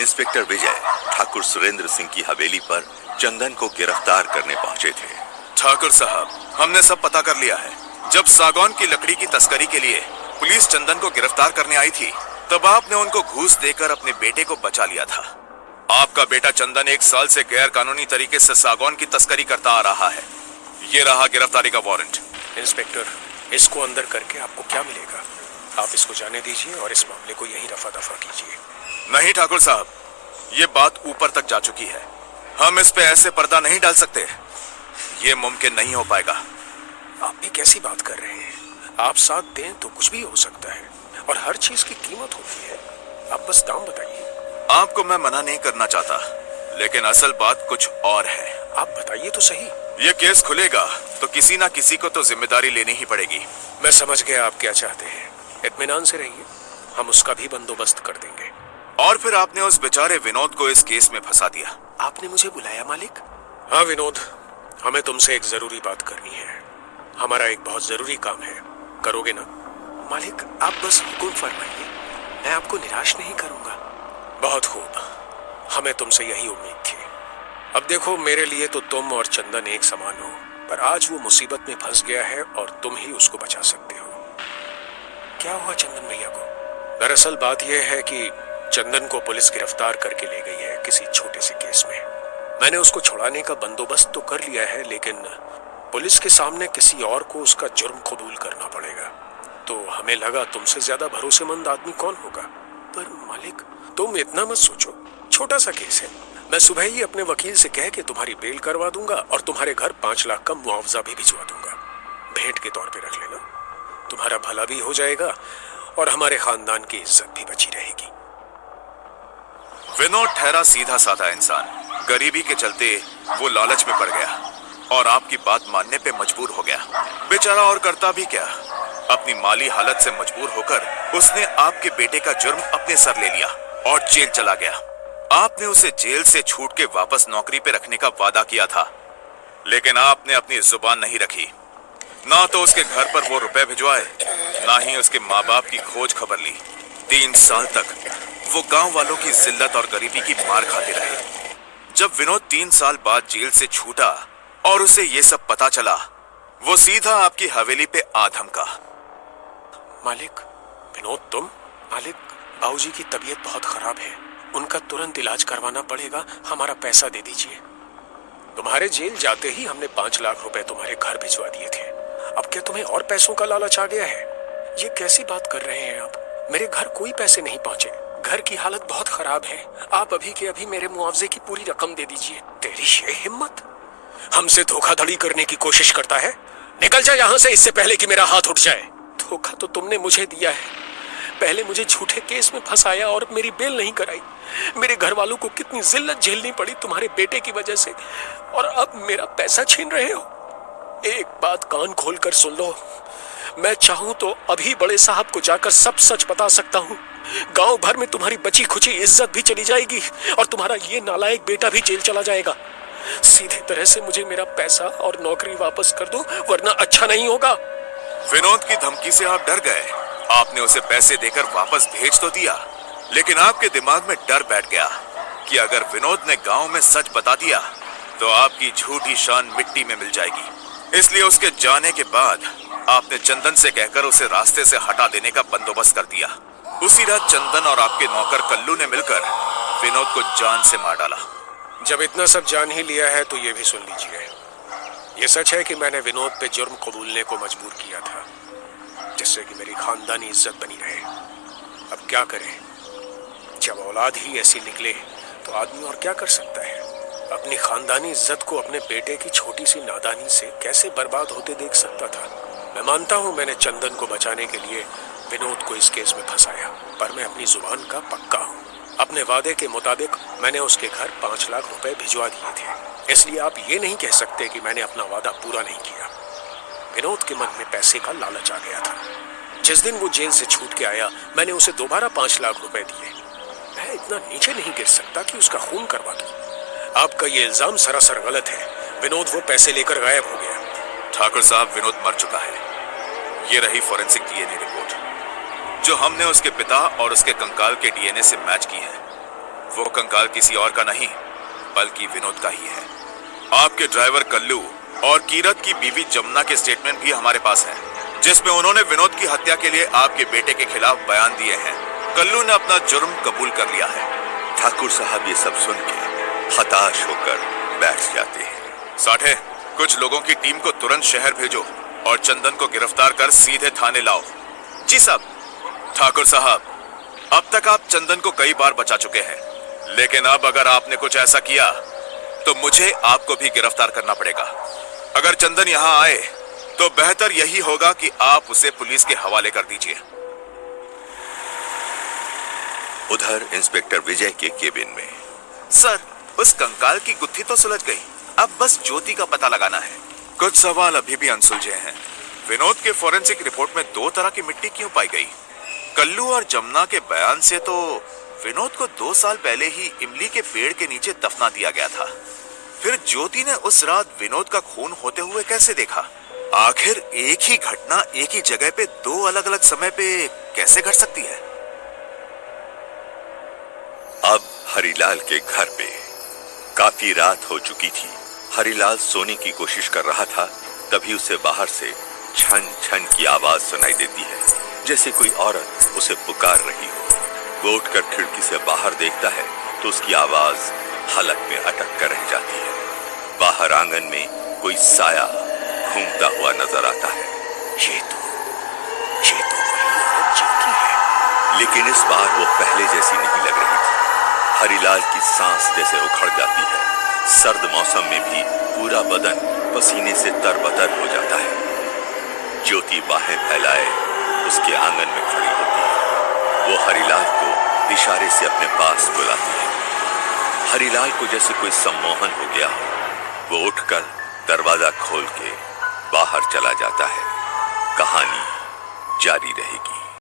Inspector Vijay Thakur Surendra Singh की हवेली पर चंदन को गिरफ्तार करने पहुंचे थे। ठाकुर साहब, हमने सब पता कर लिया है। जब सागौन की लकड़ी की तस्करी के लिए पुलिस चंदन को गिरफ्तार करने आई थी, तब आपने उनको घूस देकर अपने बेटे को बचा लिया था। आपका बेटा चंदन 1 साल से गैर कानूनी तरीके से सागौन की तस्करी करता आ रहा है। ये रहा गिरफ्तारी का वारंट। इंस्पेक्टर, इसको अंदर करके आपको क्या मिलेगा? आप इसको जाने दीजिए और इस मामले को यहीं रफा दफा कीजिए। नहीं ठाकुर साहब, ये बात ऊपर तक जा चुकी है। हम इस पे ऐसे पर्दा नहीं डाल सकते। ये मुमकिन नहीं हो पाएगा। आप भी कैसी बात कर रहे हैं? आप साथ दें तो कुछ भी हो सकता है और हर चीज की कीमत होती है। आप बस दाम बताइए। आपको मैं मना नहीं करना चाहता, लेकिन असल बात कुछ और है। आप बताइए तो सही। ये केस खुलेगा तो किसी ना किसी को तो जिम्मेदारी लेनी ही पड़ेगी। मैं समझ गया आप क्या चाहते हैं। इत्मीनान से रहिए, हम उसका भी बंदोबस्त कर देंगे। और फिर आपने उस बेचारे विनोद को इस केस में फंसा दिया। आपने मुझे बुलाया मालिक? हाँ विनोद, हमें तुमसे एक जरूरी बात करनी है। हमारा एक बहुत जरूरी काम है, करोगे ना? मालिक, आप बस हुक्म फरमाइए, मैं आपको निराश नहीं करूंगा। बहुत खूब, हमें तुमसे यही उम्मीद थी। अब देखो, मेरे लिए तो तुम और चंदन एक समान हो, पर आज वो मुसीबत में फंस गया है और तुम ही उसको बचा सकते हो। क्या हुआ चंदन भैया को? दरअसल बात यह है कि चंदन को पुलिस गिरफ्तार करके ले गई है किसी छोटे से केस में। मैंने उसको छुड़ाने का बंदोबस्त तो कर लिया है, लेकिन पुलिस के सामने किसी और को उसका जुर्म कबूल करना पड़ेगा। तो हमें लगा तुमसे ज्यादा भरोसेमंद आदमी कौन होगा। पर मालिक, तुम इतना मत सोचो, छोटा सा केस है। मैं सुबह ही अपने वकील से कह के तुम्हारी बेल करवा दूंगा और तुम्हारे घर 5 लाख का मुआवजा भी भिजवा दूंगा। भेंट के तौर पे रख लेना, तुम्हारा भला भी हो जाएगा और हमारे खानदान की इज्जत भी बची रहेगी। विनोद ठहरा सीधा साधा इंसान। गरीबी के चलते वो लालच में पड़ गया और आपकी बात मानने पे मजबूर हो गया। बेचारा और करता भी क्या, अपनी माली हालत से मजबूर होकर उसने आपके बेटे का जुर्म अपने सर ले लिया और जेल चला गया। आपने उसे जेल से छूट के वापस नौकरी पे रखने का वादा किया था, लेकिन आपने अपनी जुबान नहीं रखी। ना तो उसके घर पर वो रुपए भिजवाए, ना ही उसके माँ बाप की खोज खबर ली। 3 साल तक वो गांव वालों की जिल्लत और गरीबी की मार खाते रहे। जब विनोद 3 साल बाद जेल से छूटा और उसे ये सब पता चला, वो सीधा आपकी हवेली पे आ धमका। मालिक, विनोद तुम? मालिक, बाबूजी की तबीयत बहुत खराब है, उनका तुरंत इलाज करवाना पड़ेगा, हमारा पैसा दे दीजिए। तुम्हारे जेल जाते ही हमने 5 लाख रुपए तुम्हारे घर भिजवा दिए थे। अब क्या तुम्हें और पैसों का लालच आ गया है? ये कैसी बात कर रहे हैं आप? मेरे घर कोई पैसे नहीं पहुंचे, घर की हालत बहुत खराब है। आप अभी के अभी मेरे मुआवजे की पूरी रकम दे दीजिए। तेरी ये हिम्मत, हमसे धोखाधड़ी करने की कोशिश करता है? निकल जा यहाँ से, इससे पहले कि मेरा हाथ उठ जाए। धोखा तो तुमने मुझे दिया है। पहले मुझे झूठे केस में फंसाया और मेरी बेल नहीं कराई। मेरे घर वालों को कितनी जिल्लत झेलनी पड़ी तुम्हारे बेटे की वजह से, और अब मेरा पैसा छीन रहे हो। एक बात कान खोलकर सुन लो, मैं चाहूं तो अभी बड़े साहब को जाकर सब सच बता सकता हूं। गांव भर में तुम्हारी बची खुची इज्जत भी चली जाएगी और तुम्हारा ये नालायक बेटा भी जेल चला जाएगा। सीधे तरह से मुझे मेरा पैसा और नौकरी वापस कर दो, वरना अच्छा नहीं होगा। विनोद की धमकी से आप डर गए। आपने उसे पैसे देकर वापस भेज तो दिया, लेकिन आपके दिमाग में डर बैठ गया कि अगर विनोद ने गांव में सच बता दिया तो आपकी झूठी शान मिट्टी में मिल जाएगी। इसलिए उसके जाने के बाद आपने चंदन से कहकर उसे रास्ते से हटा देने का बंदोबस्त कर दिया। उसी रात चंदन और आपके नौकर कल्लू ने मिलकर विनोद को जान से मार डाला। जब इतना सब जान ही लिया है तो ये भी सुन लीजिए। ये सच है कि मैंने विनोद पे जुर्म कबूलने को मजबूर किया था, जिससे कि मेरी खानदानी इज्जत बनी रहे। अब क्या करें, जब औलाद ही ऐसी निकले तो आदमी और क्या कर सकता है। अपनी खानदानी इज्जत को अपने बेटे की छोटी सी नादानी से कैसे बर्बाद होते देख सकता था। मैं मानता हूं मैंने चंदन को बचाने के लिए विनोद को इस केस में फंसाया, पर मैं अपनी जुबान का पक्का हूं। अपने वादे के मुताबिक मैंने उसके घर 5 लाख रुपए भिजवा दिए थे, इसलिए आप ये नहीं कह सकते कि मैंने अपना वादा पूरा नहीं किया। विनोद के मन में पैसे का लालच आ गया था। जिस दिन वो जेल से छूट के आया, मैंने उसे दोबारा 5 लाख रुपए दिए। मैं इतना नीचे नहीं गिर सकता कि उसका खून करवा दूं। आपका ये इल्जाम सरासर गलत है। विनोद वो पैसे लेकर गायब हो गया। ठाकुर साहब, विनोद मर चुका है। ये रही फॉरेंसिक डीएनए रिपोर्ट, जो हमने उसके पिता और उसके कंकाल के डीएनए से मैच की है। वो कंकाल किसी और का नहीं बल्कि विनोद का ही है। आपके ड्राइवर कल्लू और कीरत की बीवी जमुना के स्टेटमेंट भी हमारे पास हैं, जिसमें उन्होंने विनोद की हत्या के लिए आपके बेटे के खिलाफ बयान दिए हैं। कल्लू ने अपना जुर्म कबूल कर लिया है। ठाकुर साहब ये सब सुन के हताश होकर बैठ जाते हैं। साठे, कुछ लोगों की टीम को तुरंत शहर भेजो और चंदन को गिरफ्तार कर सीधे थाने लाओ। जी साहब। ठाकुर साहब, अब तक आप चंदन को कई बार बचा चुके हैं, लेकिन अब अगर आपने कुछ ऐसा किया तो मुझे आपको भी गिरफ्तार करना पड़ेगा। अगर चंदन यहां आए तो बेहतर यही होगा कि आप उसे पुलिस के हवाले कर दीजिए। उधर इंस्पेक्टर विजय के केबिन में। सर, उस कंकाल की गुत्थी तो सुलझ गई, अब बस ज्योति का पता लगाना है। कुछ सवाल अभी भी अनसुलझे हैं। विनोद के फोरेंसिक रिपोर्ट में 2 तरह की मिट्टी क्यों पाई गई? कल्लू और जमुना के बयान से तो विनोद को 2 साल पहले ही इमली के पेड़ के नीचे दफना दिया गया था। फिर ज्योति ने उस रात विनोद का खून होते हुए कैसे देखा? आखिर एक ही घटना एक ही जगह पे 2 अलग अलग समय पे कैसे घट सकती है? अब हरिलाल के घर पे काफी रात हो चुकी थी। हरिलाल सोने की कोशिश कर रहा था, तभी उसे बाहर से छन छन की आवाज सुनाई देती है, जैसे कोई औरत उसे पुकार रही हो। वो उठकर खिड़की से बाहर देखता है तो उसकी आवाज हलक में अटक कर रह जाती है। बाहर आंगन में कोई साया घूमता हुआ नजर आता है। ये तो वही औरत जिनकी है। लेकिन इस बार वो पहले जैसी नहीं लग रही थी। हरिलाल की सांस जैसे उखड़ जाती है। सर्द मौसम में भी पूरा बदन पसीने से तरबतर हो जाता है। ज्योति बाहें फैलाए उसके आंगन में खड़ी होती है। वो हरिलाल को इशारे से अपने पास बुलाती है। हरिलाल को जैसे कोई सम्मोहन हो गया हो। वो उठकर दरवाजा खोल के बाहर चला जाता है। कहानी जारी रहेगी।